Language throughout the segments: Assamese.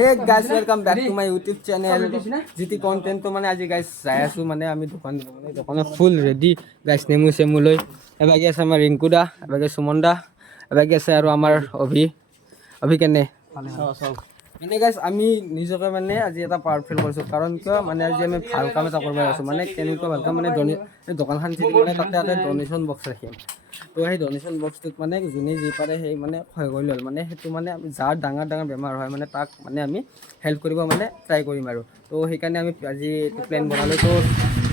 Hey guys, welcome back to my YouTube channel. GT content to mane aji guys jai asu mane ami dukan mane dokane full ready guys nemu semu loi ebagi ase amar Rinkuda ebagi Sumonda ebagi ase aru amar Abhi kene মানে গাইস আমি নিজকে মানে আজি এটা পাৱাৰ ফিল কৰিছো কাৰণ কিয় মানে আজি আমি ভাল কাম এটা কৰিব আছো মানে কেনেকুৱা ভাল কাম মানে দোকানখন চিটি মানে তাতে এটা ডোনেশ্যন বক্স ৰাখিম তো সেই ডোনেশ্যন বক্সটোত মানে যোনে যি পাৰে সেই মানে সহায় কৰি লল মানে সেইটো মানে আমি যাৰ ডাঙৰ ডাঙৰ বেমাৰ হয় মানে তাক মানে আমি হেল্প কৰিব মানে ট্ৰাই কৰিম আৰু তো সেইকাৰণে আমি আজি এইটো প্লেন বনালো তো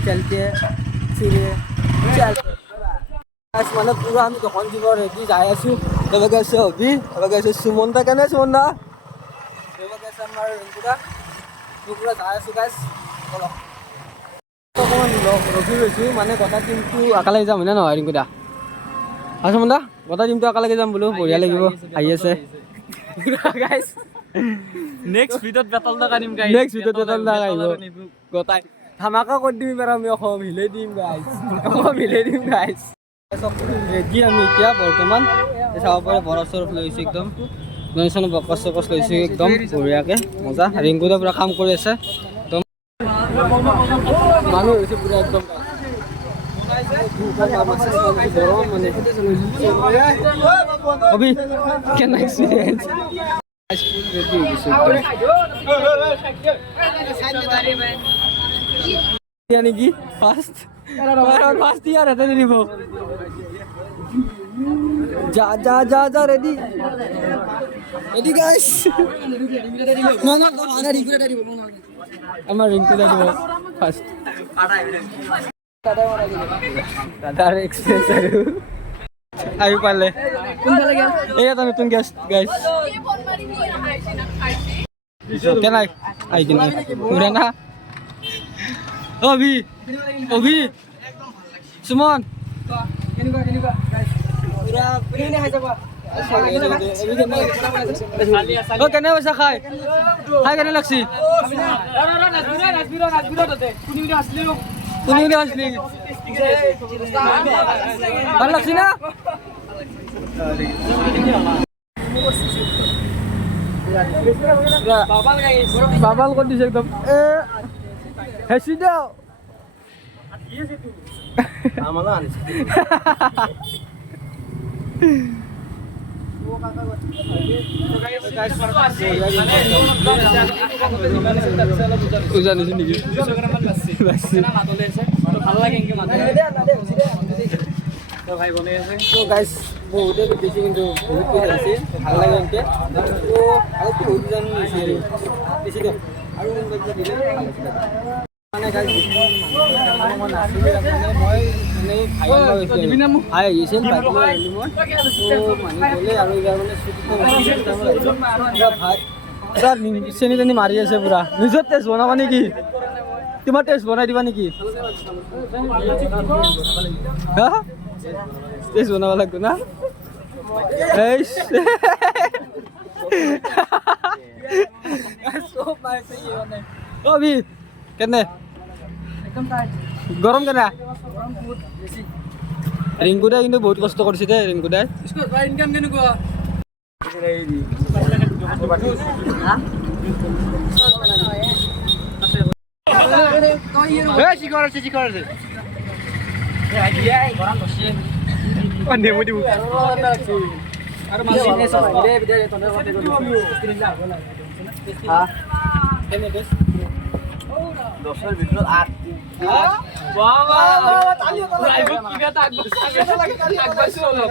চলতে চিৰে চল গাইস মানে পুৰা আমি দোকান দিব ৰেডি যাই আছো এবাগে আছে অভি এবাগে আছে সুমন্তা কেনে সুমন্তা আমার Rinkuda পুরা যাই আছো গাইস চলো তো কোন রকি রইছো মানে গটা টিমটো আকালে যাম না নহয় Rinkuda আছো মন্দা গটা টিমটো আকালে যাম বলো বঢ়িয়া লাগিব আই আছে গাইস নেক্সট ভিডিওত বেটল না কানিম গাইস নেক্সট ভিডিওত বেটল না গাইব গটাই ধামাকা কৰি দিম এবাৰ আমি অসম হিলে দিম গাইস অসম হিলে দিম গাইস সব ৰেডি আমি এতিয়া বৰ্তমান চাব পাৰে বৰফ চৰফ লৈছো একদম ডোনেশ্যন বক্স চক্স লৈছো একদম বঢ়িয়াকে মজা Rinkuda পুৰা কাম কৰি আছে একদম মানুহ হৈছে পুৰা একদম অভি কেন এক্সপেৰিয়েন্স ফুল ৰেডি হৈছে यानी कि फास्ट यार रहता नहीं वो जा जा जा जा रेडी रेडी गाइस ना ना आना Rinkuda रेडी बोल আমার Rinkuda रेडी ফার্স্ট দাদা এক্সপেরিয়েন্স আই পালে কোন ভালো গেল এই এটা নতুন গেস্ট গাইস কেন আই কিনে পুরা না Obi Sumon kenuka guys pura ini hai jaba oh kena bisa khai hai kena laksi Nasbiro dete kuni asli bal laksi na babal kok dise ekdom Hesido. Iya situ. Amalan anis. Ujan di sini gitu. ভালো লাগে ইনকে মাথা তো ভাই বনে আছে তো গাইস বহুতে বেশি কিন্তু বহুত কিছু আছে ভালো লাগে ইনকে তো আর কি উজন নিছে বেশি তো আর কোন বাচ্চা দিলে মানে গাইস মন আছে মানে মই মানে ভাই ইসেন পাইলো মই তো মানে বলে আর এই মানে ছুটিতে ভাই পুরা চেনি চেনি মারি আছে পুরা নিজৰ টেস্ট বনাবা নেকি তোমাৰ টেস্ট বনাই দিবা নেকি হ্যাঁ টেস্ট বনাবা লাগবে না এই সব মাইছে ইওনে অভি কেনে একদম টাইট গরম কেনা গরম বহুত বেশি Rinkuda কিন্তু বহুত কষ্ট কৰিছে দে Rinkuda ইসকো ভাই ইনকাম কেনেকুৱা শিকাৰছে গৰম বসে পানি মুদি আৰু মাছিনে সব ভিডিও ভিডিও তনে কথা স্ক্রিন লাগব না হ্যাঁ কেনে বেশ 10 এর ভিতর 8 বাহ বাহ তালি করা লাইভ কিটা থাকবে থাকবে হলো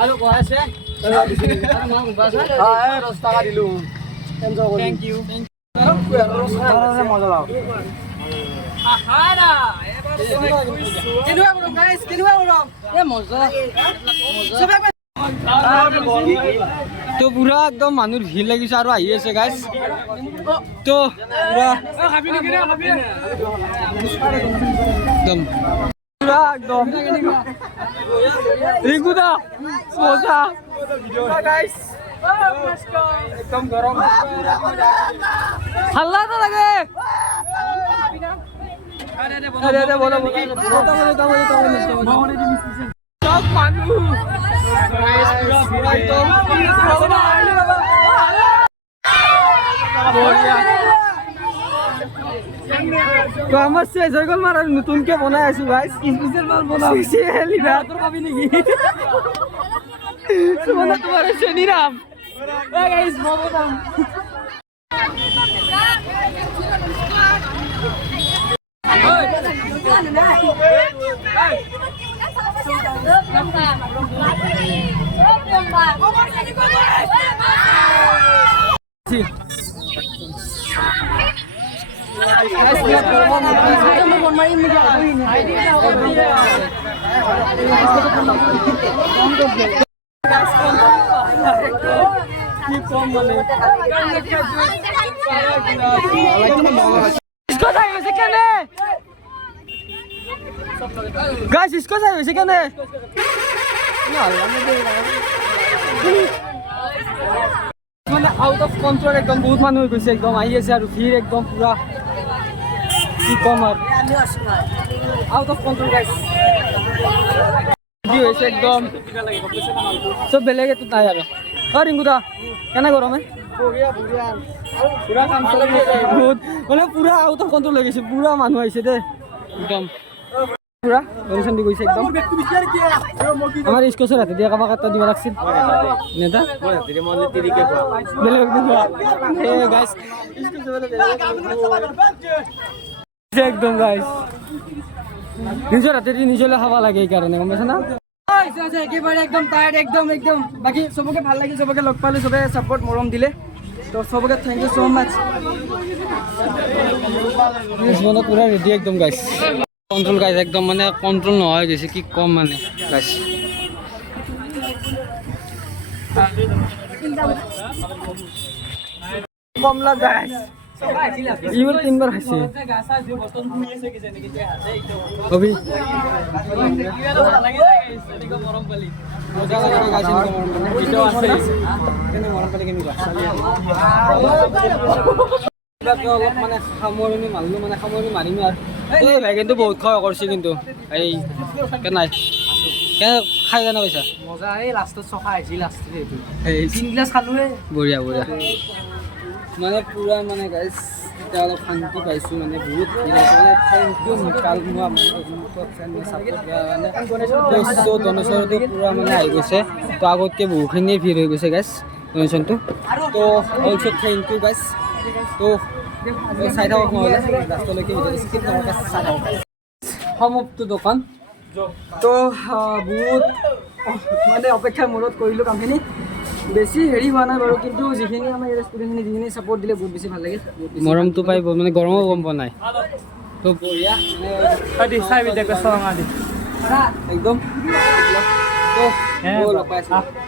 আর কইছে আর মন বাসা হ্যাঁ 10 টাকা দিলু এনজয় করি থ্যাংক ইউ মজা লাও আহারা এবার কেনুয়া বলো গাইস কেনুয়া বলো এ মজা সবাই তো পুরা একদম মানুষ ভিড় লাগিছে আর আহি আছে গাইস তো পুরা খাবি নাকি রে খাবি একদম পুরা একদম Rinkuda মজা গাইস একদম গরম হাল্লা তো লাগে আরে বলো সব মানুষ গাইস পুরা একদম তো আমার শেষ হয়ে গেল মার নতুনকে বনাই আছো গাইস স্পেশাল মাল বনাও স্পেশাল তোর কবি নাকি সুমনা তোমার শনিরাম গাইস বনাম Guys, इसको सही वैसे क्या नहीं? মানে আউট অফ কন্ট্রোল একদম বহুত মানুহ হৈ গৈছে একদম আহি আছে আৰু ভিৰ একদম পুৰা কি কম আৰু আউট অফ কন্ট্ৰোল গাইস কি হৈছে একদম সব বেলেগ এটো নাই আৰু ৰিংকু দা কেনে গৰমে বঢ়িয়া বঢ়িয়া পুৰা কাম চলি আছে বহুত মানে পুৰা আউট অফ কন্ট্ৰোল হৈ গৈছে পুৰা মানুহ আহিছে দে একদম পুরা টেনশন দি গৈছে একদম আমার স্কোসের হাতে দিয়া কাবা কাটা দিবা লাগছিল নেতা ওরে হাতে মনে তিরিকে কোয়া বেলেগ দিবা এ গাইস স্কোসের একদম গাইস নিজের হাতে নিজেলে খাওয়া লাগে এই কারণে গম পাইছ না একেবারে একদম টায়ার্ড একদম একদম বাকি সবকে ভাল লাগিল সবকে লগ পালে সবে সাপোর্ট মরম দিলে তো সবকে thank you so much please মনে পুরা রেডি একদম গাইস কন্ট্রোল গাইস একদম মানে কন্ট্রোল ন হয়ে গেছে কি কম মানে গাইস কমলা গাইস ইউর তিনবার হাসি অভি মজা লাগে গাইস ভিডিও আছে কেন মরম পালে কেন অলপ মানে সামৰণি মাৰিলোঁ মানে সামৰণি মাৰিম আৰু এই ভাই কিন্তু বহুত খোৱা কৰিছে কিন্তু এই নাই খাই কেনে কৈছা মজা এই লাষ্টত চখা আহিছিল লাষ্টত এই 3 গ্লাছ খালোৱে বঢ়িয়া বঢ়িয়া মানে পুৰা মানে গাইছ এতিয়া অলপ শান্তি পাইছোঁ মানে বহুত থেংক ইউ কাল মোৱা গণেশৰটো পুৰা মানে আহি গৈছে তো আগতকৈ বহুখিনি ভিৰ হৈ গৈছে গাইছ গণেশনটো তো অলছো থেংক ইউ গাইছ তো চাই থাকক নহ'লে লাষ্টলৈকে স্কিপ নকৰাকৈ চাই থাকক সমাপ্ত দোকান তো বহুত মানে অপেক্ষাৰ মূৰত কৰিলোঁ কামখিনি বেছি হেৰি হোৱা নাই বাৰু কিন্তু যিখিনি আমাৰ ষ্টুডেণ্টখিনি যিখিনি ছাপোৰ্ট দিলে বহুত বেছি ভাল লাগিল মৰমটো পাই মানে গৰমো গম পোৱা নাই তো বঢ়িয়া একদম তো লগ পাই আছোঁ